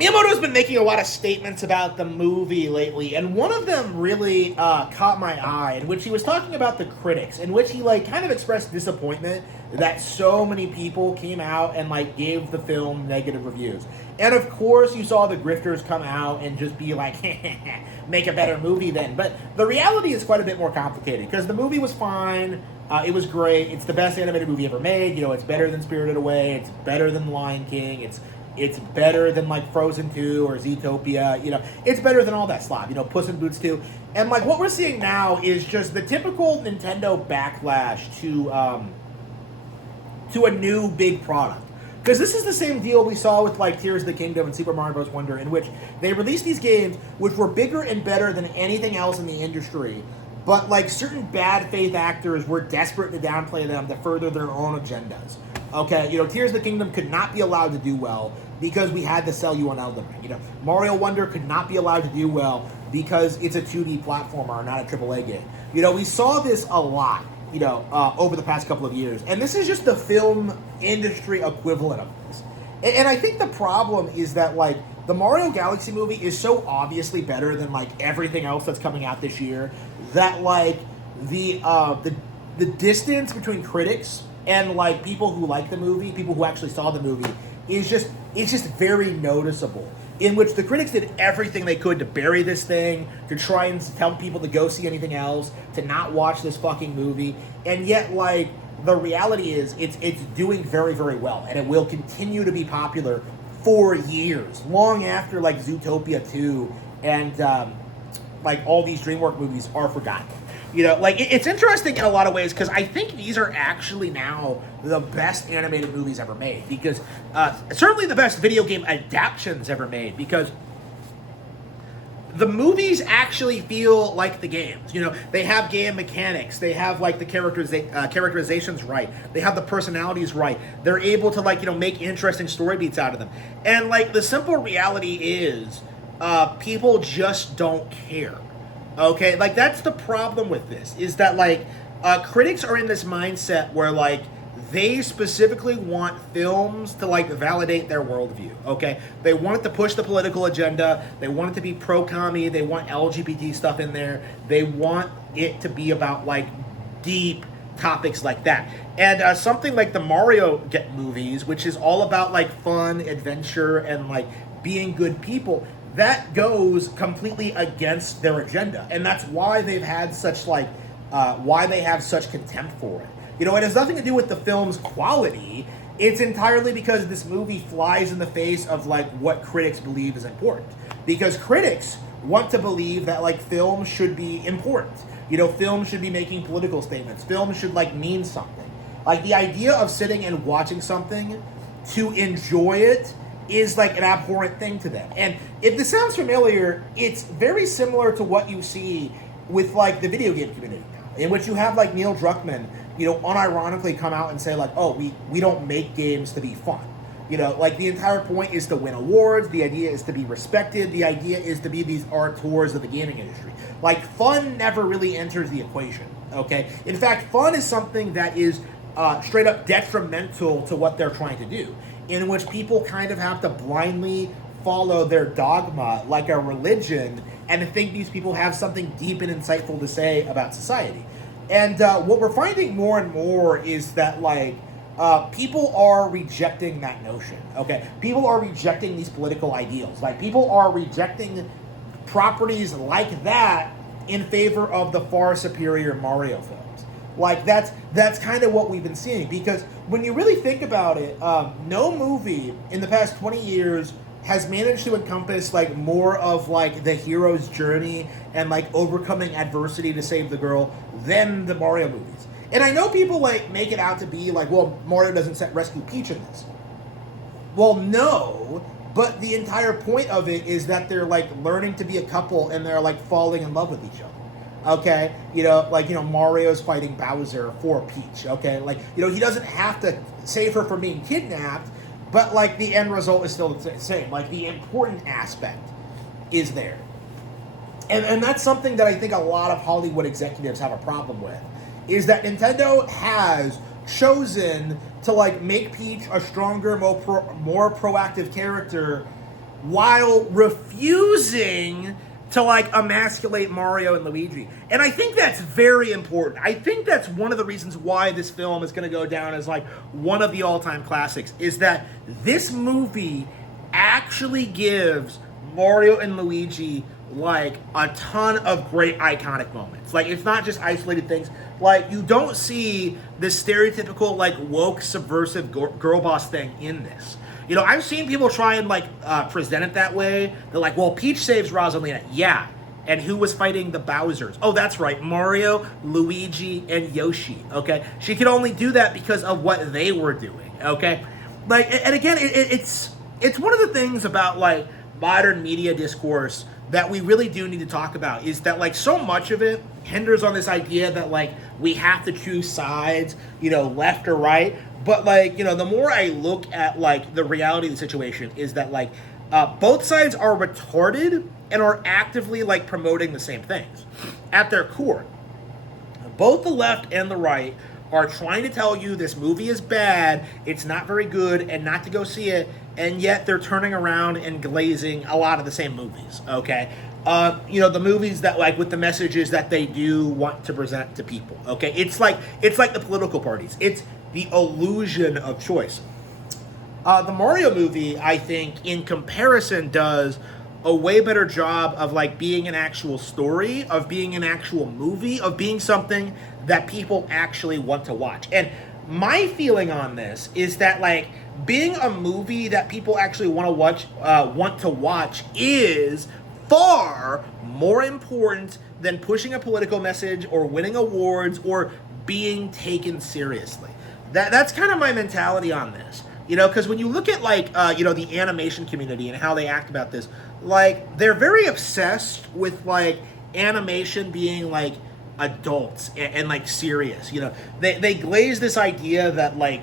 Miyamoto's been making a lot of statements about the movie lately, and one of them really caught my eye, in which he was talking about the critics, in which he like kind of expressed disappointment that so many people came out and like gave the film negative reviews. And of course, you saw the grifters come out and just be like, make a better movie then. But the reality is quite a bit more complicated, because the movie was fine. It was great. It's the best animated movie ever made. You know, it's better than Spirited Away. It's better than Lion King. It's better than like Frozen 2 or Zootopia. You know, it's better than all that slop. You know, Puss in Boots 2. And like what we're seeing now is just the typical Nintendo backlash to a new big product. Because this is the same deal we saw with like Tears of the Kingdom and Super Mario Bros. Wonder, in which they released these games which were bigger and better than anything else in the industry, but like certain bad faith actors were desperate to downplay them to further their own agendas. Okay, you know, Tears of the Kingdom could not be allowed to do well because we had to sell you on Elden Ring. You know, Mario Wonder could not be allowed to do well because it's a 2D platformer, not a AAA game. You know, we saw this a lot, you know, over the past couple of years. And this is just the film industry equivalent of this. And I think the problem is that, like, the Mario Galaxy movie is so obviously better than, like, everything else that's coming out this year that, like, the distance between critics and, like, people who like the movie, people who actually saw the movie, is just very noticeable. In which the critics did everything they could to bury this thing, to try and tell people to go see anything else, to not watch this fucking movie, and yet, like, the reality is it's doing very, very well, and it will continue to be popular for years, long after, like, Zootopia 2 and, like, all these DreamWorks movies are forgotten. You know, like, it's interesting in a lot of ways, because I think these are actually now the best animated movies ever made, because certainly the best video game adaptations ever made, because the movies actually feel like the games. You know, they have game mechanics, they have, like, the characterizations right, they have the personalities right, they're able to, like, you know, make interesting story beats out of them. And, like, the simple reality is, people just don't care. Okay, like, that's the problem with this, is that, like, critics are in this mindset where, like, they specifically want films to, like, validate their worldview, okay? They want it to push the political agenda, they want it to be pro-commie, they want LGBT stuff in there, they want it to be about, like, deep topics like that. And something like the Mario movies, which is all about, like, fun, adventure, and, like, being good people, that goes completely against their agenda, and that's why they've had such, like, why they have such contempt for it. You know, it has nothing to do with the film's quality. It's entirely because this movie flies in the face of, like, what critics believe is important. Because critics want to believe that, like, film should be important. You know, film should be making political statements. Film should, like, mean something. Like, the idea of sitting and watching something to enjoy it is, like, an abhorrent thing to them. And if this sounds familiar, it's very similar to what you see with, like, the video game community now, in which you have, like, Neil Druckmann, you know, unironically come out and say, like, oh, we don't make games to be fun. You know, like, the entire point is to win awards, the idea is to be respected, the idea is to be these auteurs of the gaming industry. Like, fun never really enters the equation, okay? In fact, fun is something that is straight up detrimental to what they're trying to do, in which people kind of have to blindly follow their dogma like a religion and think these people have something deep and insightful to say about society. And what we're finding more and more is that, like, people are rejecting that notion, okay? People are rejecting these political ideals. Like, people are rejecting properties like that in favor of the far superior Mario films. Like, that's kind of what we've been seeing, because when you really think about it, no movie in the past 20 years has managed to encompass, like, more of, like, the hero's journey and, like, overcoming adversity to save the girl than the Mario movies. And I know people, like, make it out to be like, well, Mario doesn't rescue Peach in this. Well, no, but the entire point of it is that they're, like, learning to be a couple and they're, like, falling in love with each other. Okay, you know, like, you know, Mario's fighting Bowser for Peach, okay? Like, you know, he doesn't have to save her from being kidnapped, but, like, the end result is still the same. Like, the important aspect is there. And that's something that I think a lot of Hollywood executives have a problem with, is that Nintendo has chosen to, like, make Peach a stronger, more proactive character while refusing to like emasculate Mario and Luigi. And I think that's very important. I think that's one of the reasons why this film is going to go down as like one of the all-time classics, is that this movie actually gives Mario and Luigi like a ton of great iconic moments. Like, it's not just isolated things. Like, you don't see this stereotypical like woke subversive girl boss thing in this. You know, I've seen people try and like present it that way. They're like, well, Peach saves Rosalina. Yeah. And who was fighting the Bowsers? Oh, that's right. Mario, Luigi, and Yoshi. Okay. She could only do that because of what they were doing. Okay. Like, and again, it's one of the things about like modern media discourse that we really do need to talk about, is that like so much of it hinders on this idea that like we have to choose sides, you know, left or right. But like, you know, the more I look at like the reality of the situation is that like both sides are retarded and are actively like promoting the same things at their core. Both the left and the right are trying to tell you this movie is bad, it's not very good, and not to go see it, and yet they're turning around and glazing a lot of the same movies, okay? You know, the movies that, like, with the messages that they do want to present to people, okay? It's like the political parties. It's the illusion of choice. The Mario movie, I think, in comparison, does a way better job of like being an actual story, of being an actual movie, of being something that people actually want to watch. And my feeling on this is that like being a movie that people actually want to watch is far more important than pushing a political message or winning awards or being taken seriously. That's kind of my mentality on this. You know, because when you look at like you know, the animation community and how they act about this, like they're very obsessed with like animation being like adults and like serious. You know, they glaze this idea that like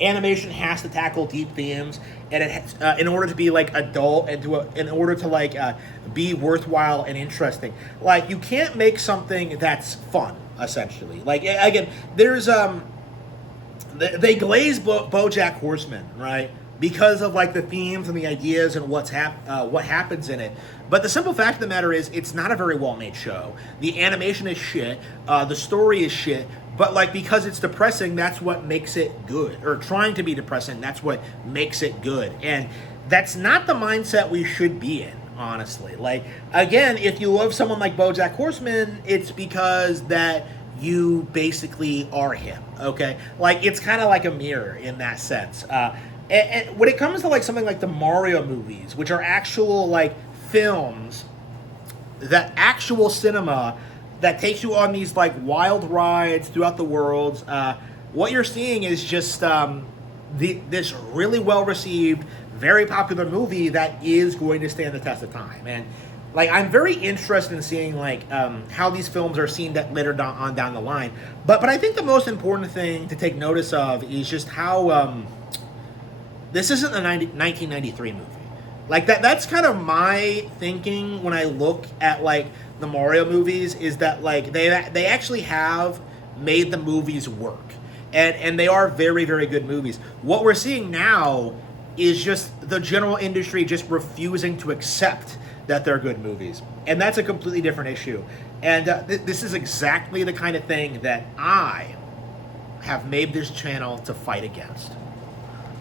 animation has to tackle deep themes, and it has, in order to be like adult and in order to like be worthwhile and interesting. Like, you can't make something that's fun, essentially. Like, again, there's they glaze BoJack Horseman, right? Because of like the themes and the ideas and what happens in it. But the simple fact of the matter is, it's not a very well-made show. The animation is shit. The story is shit. But like, because it's depressing, that's what makes it good. Or trying to be depressing, that's what makes it good. And that's not the mindset we should be in, honestly. Like, again, if you love someone like BoJack Horseman, it's because that you basically are him, okay? Like, it's kind of like a mirror in that sense. And when it comes to like something like the Mario movies, which are actual like films, that actual cinema that takes you on these like wild rides throughout the world, what you're seeing is just this really well received, very popular movie that is going to stand the test of time. And like, I'm very interested in seeing like how these films are seen later down the line. But I think the most important thing to take notice of is just how this isn't a 1993 movie. Like, that's kind of my thinking when I look at like the Mario movies, is that like they actually have made the movies work, and they are very, very good movies. What we're seeing now is just the general industry just refusing to accept that they're good movies, and that's a completely different issue. And this is exactly the kind of thing that I have made this channel to fight against.